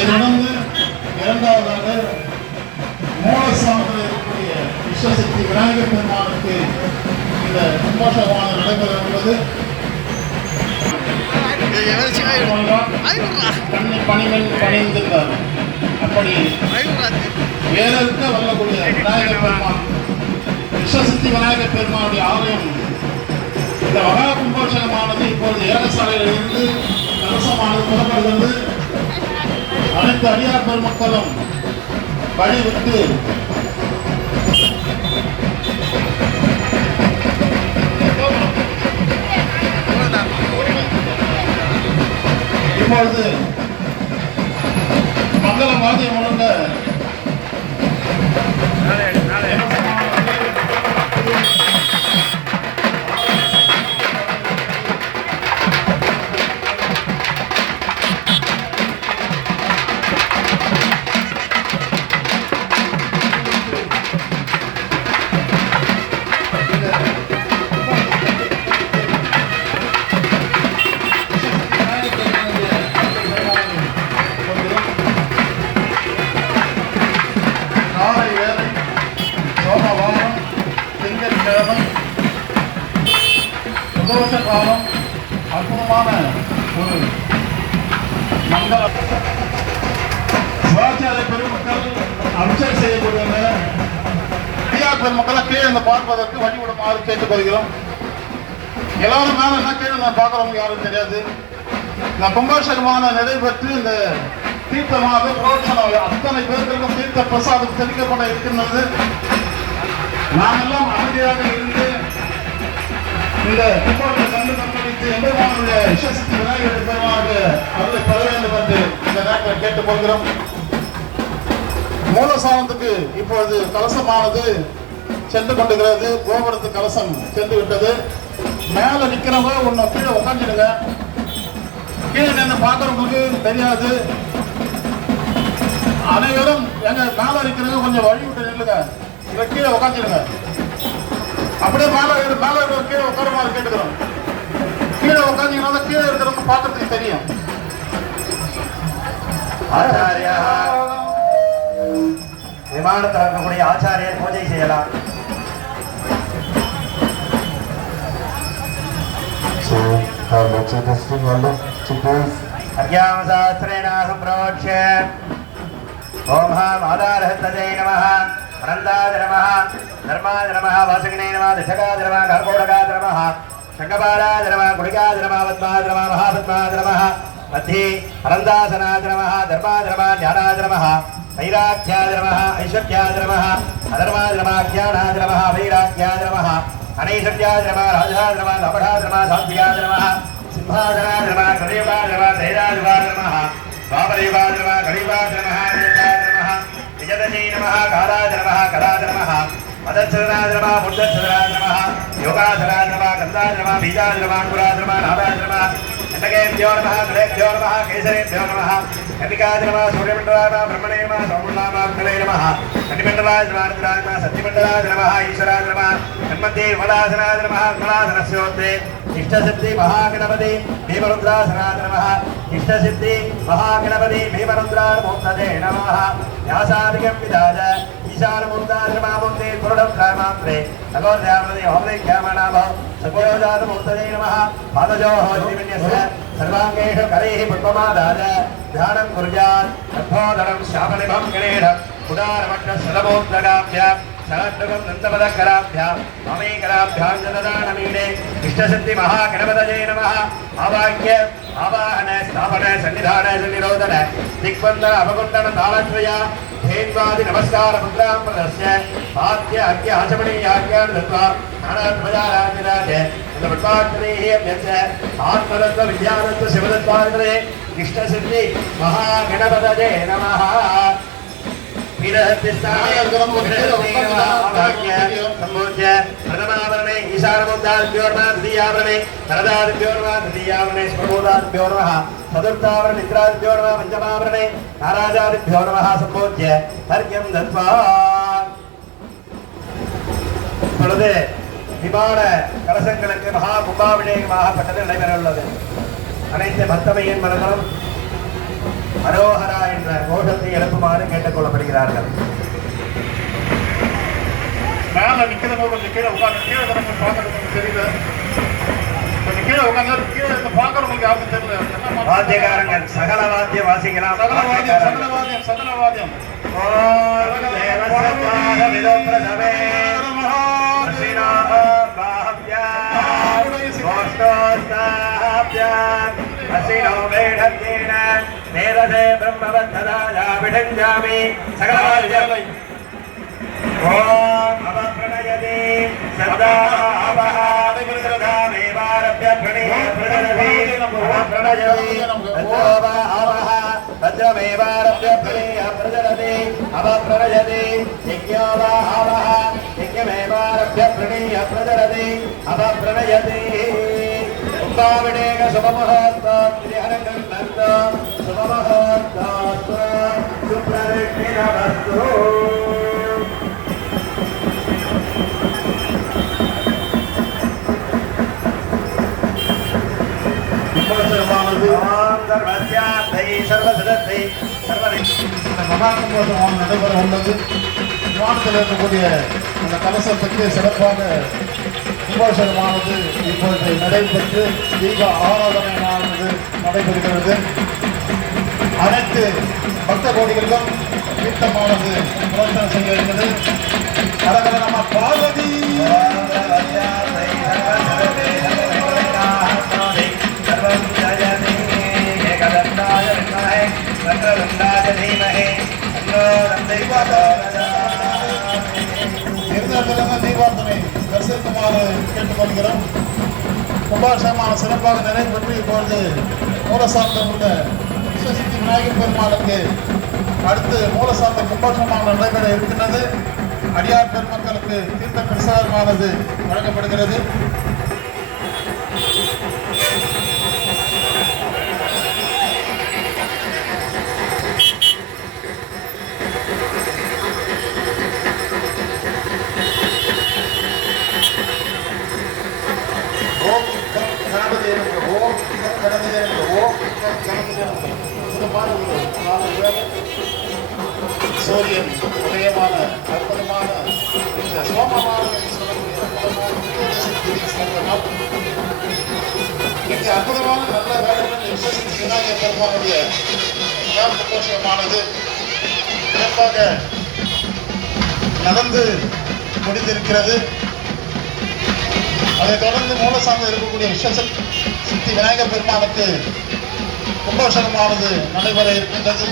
அதை தொடர்ந்து இரண்டாவதாக மூலஸ்தானத்தில் இருக்கக்கூடிய விஸ்வசக்தி விநாயகர் பெருமானுக்கு இந்த கும்பாபிஷேகம் நடைபெற உள்ளது. பணிவன் பணிந்திருந்தார். அப்படி வேறற்க வரக்கூடிய விநாயகர் பெருமான் விஸ்வசக்தி விநாயகர் பெருமானுடைய ஆலயம் இந்த மகா கும்பாபிஷேகமானது இப்பொழுது ஏகசாலையிலிருந்து கலசமானது புறப்படுகிறது. அனைத்து அடியார் பெருமக்களும் வழிவிட்டு இப்பொழுது மங்கள வாத்தியம் முழங்க சந்தோஷ காலம் அற்புதமான ஒரு மங்கள சிவாச்சாரிய பெருமக்கள் அபிஷேகம் செய்யக்கூடிய அடியார் பெருமக்களை கீழே இந்த பார்ப்பதற்கு வழிவிடுமாறு கேட்டுக்கொள்கிறோம். எல்லாரும் மேல என்ன கீழே நான் பார்க்குறவங்க யாரும் தெரியாது. இந்த கும்பாபிஷேகமான நடைபெற்று இந்த தீர்த்தமாக புரோட்சணம் அத்தனை பேருக்கும் தீர்த்த பிரசாதம் தெளிக்கப்பட இருக்கின்றது. நாமெல்லாம் அமைதியாக இருந்து இந்த கும்பாபிஷேக கண்டு கண்டுபிடித்து எம்பெருமானுடைய விஸ்வசக்தி விநாயகர் பெருமானுக்கு அருளை பெற வேண்டும் என்று இந்த நேரத்தில் கேட்டுக்கொள்கிறோம். மூலஸ்தானத்துக்கு இப்பொழுது கலசமானது சென்று கொண்டிருக்கிறது. கோபுரத்து கலசம் சென்று விட்டது. மேல நிக்கிறவங்க ஒன்னு கீழே உட்காந்துடுங்க. கீழே நின்று பார்க்கறவங்களுக்கு தெரியாது. அனைவரும் எங்க மேல இருக்கிறவங்க கொஞ்சம் வழி விட்டு நில்லுங்க. இதை கீழே உட்காந்துடுங்க. அப்படியே மேல கீழே உட்காருமாறு கேட்டுக்கிறோம். கீழே உட்காந்தீங்கன்னா கீழே இருக்கிறவங்க பார்க்கறதுக்கு தெரியும். ஆச்சாரியா விமானத்தில் இருக்கக்கூடிய ஆச்சாரியர் பூஜை செய்யலாம். ஓம் ஹாம் ஆதாரஹத்தஜை நமஹ அனந்தாய நமஹ தர்மாய நமஹ வாசகினே நமஹ திஷகாய நமஹ கர்கோடகாய நமஹ சங்கபாலாய நமஹ குடிகாய நமஹ பத்மாய நமஹ மகாபத்மாய நமஹ மத்தி அனந்தாசனாய நமஹ தர்மாய நமஹ ஞானாய நமஹ வைராக்கியாய நமஹ ஐஸ்வர்யாய நமஹ அதர்மாய நமஹ ஞானாய நமஹ வைராக்கியாய நமஹ அனைசர்யாய நமஹ ராஜாய நமஹ லபடாய நமஹ சாத்விகாய நமஹ சிம்ஹாசனாய நமஹ கலியுகாய நமஹ தைராஜகாய நமஹ பாபரேவாய நமஹ கலியுகாய நமஹ நேதாய நமஹ விஜயதஜை நமஹ காராய நமஹ கராய நமஹ மதச்சரணாய நமஹ முத்தச்சரணாய நமஹ யோகாசனாய நமஹ கந்தாய நமஹ பீஜாய நமஹ அங்குராய நமஹ நாதாய நமஹ நண்டகேभ्यो நமஹ கலேभ्यो நமஹ கேசரேभ्यो நமஹ கண்டிகாய நமஹ சூரியமண்டலாய நமஹ பிரம்மணே நமஹ சோமநாமாக்களே நமஹ கண்டிமண்டலாய நமஹ அனந்தராய நமஹ சத்தியமண்டலாய நமஹ ஈஸ்வராய நமஹ கண்மந்தே விமலாசனாய நமஹ விமலாசனஸ்யோத்தே இஷ்டசித்தி மகாகணபதி பீமருத்ராசனாய நமஹ இஷ்டசித்தி மகாகணபதி பீமருத்ராய மூர்த்ததே நமஹ யாசாதிகம் விதாஜ ஈசானமூர்த்தாய நமஹ மூர்த்தே புருடம் கிராமாத்ரே நகோர்யாமதி ஓம்லே கியாமநாம சகோஜாத மூர்த்ததே நமஹ பாதஜோ ஹோஜிவின்யஸ்ய சர்வாங்கேஷு கரைஹி புஷ்பமாதாஜ ध्यानं कुर्यात् तथोदरं श्यामलिभं गणेन उदारमट्ट सलमोद्दगाभ्यां सहस्रगं नन्दपदकराभ्यां ममेकराभ्यां जनदानमीडे इष्टसिद्धि महागणपतये नमः आवाह्य आवाहन स्थापन सन्निधान सन्निरोधन दिग्बन्धन अपकुण्डन तालत्रया धेन्वादि नमस्कार मुद्रां प्रदस्य आद्य अर्घ्य आचमनीयाज्ञां दत्त्वा नानात्मजाराधिराजे नमस्कारैः अभ्यस्य आत्मदत्त विद्यादत्त शिवदत्तादिरे इष्टसिद्धि महागणपतये नमः प्रथमावरणे ईशानमुद्दाभ्यो नमः द्वितीयावरणे भरदादिभ्यो नमः तृतीयावरणे स्प्रबोधादिभ्यो नमः चतुर्थावरणे निद्रादिभ्यो नमः पञ्चमावरणे नाराजादिभ्यो नमः सम्बोध्य अर्घ्यं दत्त्वा இப்பொழுது விமான கலசங்களுக்கு மகா கும்பாபிஷேகமாகப்பட்டது நடைபெற உள்ளது. அனைத்து பக்தமையின் மனங்களும் ஹரோஹரா என்ற கோஷத்தை எழுப்புமாறு கேட்டுக்கொள்ளப்படுகிறார்கள். மேல நிக்கிறவங்க கொஞ்சம் கீழே உட்காந்து கீழே கொஞ்சம் பார்க்கறதுக்கு தெரியல. கொஞ்சம் கீழே உட்காந்து கீழே இந்த பார்க்கறவங்களுக்கு யாருக்கும் தெரியல. வாத்தியக்காரங்கள் சகல வாத்திய வாசிக்கலாம். சகலவாதியம் ஓம் தேவசத்வாக விதோப்ரதமே அசினோ வேடத்தேன நேரதே பிரம்மவத்ததாயா விடஞ்சாமி சகலவாத்தியம். ஓம் அவப்ரணயதே சதாவஹ சதாமேவாரப்ய பிரணய பிரததே அவப்ரணயதே சதாவஹ சத்ரமேவாரப்ய பிரணய பிரததே அவப்ரணயதே யஜ்ஞாவஹ யஜ்ஞமேவாரப்ய பிரணய பிரததே அவப்ரணயதே. உம்பாவிடேக சுபமுகூர்த்தம் திரிஹரங்கள் நந்தம் சுபமுகூர்த்தம் சுப்ரவிஷ்ணினவஸ்து. மகாகும்போஷம் நடைபெற உள்ளது. விமானத்தில் இருக்கக்கூடிய அந்த கலசத்துக்கு சிறப்பாக கும்பாபிஷேகமானது இப்பொழுது நடைபெற்று தீப ஆராதனையானது நடைபெறுகிறது. அனைத்து பக்த கோடிகளிலும் தீர்த்தமானது பிரார்த்தனை செய்ய இருக்கிறது. அரகர நம பார்வதி. தீபார்த்தனை தரிசிக்குமாறு கேட்டுக்கொள்கிறோம். கும்பாபிஷேகமான சிறப்பாக நிறைவேற்றி இப்பொழுது மூலசார்த்தம் உள்ள விஸ்வசித்தி விநாயகர் பெருமாளுக்கு அடுத்து மூலசார்த்த கும்பாபிஷேகமாக நடைபெற இருக்கின்றது. அடியார் பெருமக்களுக்கு தீர்த்த பிரசாதமானது வழங்கப்படுகிறது. சூரியன் உதயமான அற்புதமான இந்த சோமமான இங்கு அற்புதமான நல்ல வேலைகள் விஸ்வசித்தி விநாயகர் பெருமானுடைய கும்பாபிஷேகமானது சிறப்பாக நடந்து முடிந்திருக்கிறது. அதைத் தொடர்ந்து மூலசார்ந்து இருக்கக்கூடிய விஸ்வசித்தி விநாயகர் பெருமானுக்கு கும்பாபிஷேகமானது நடைபெற இருக்கின்றது.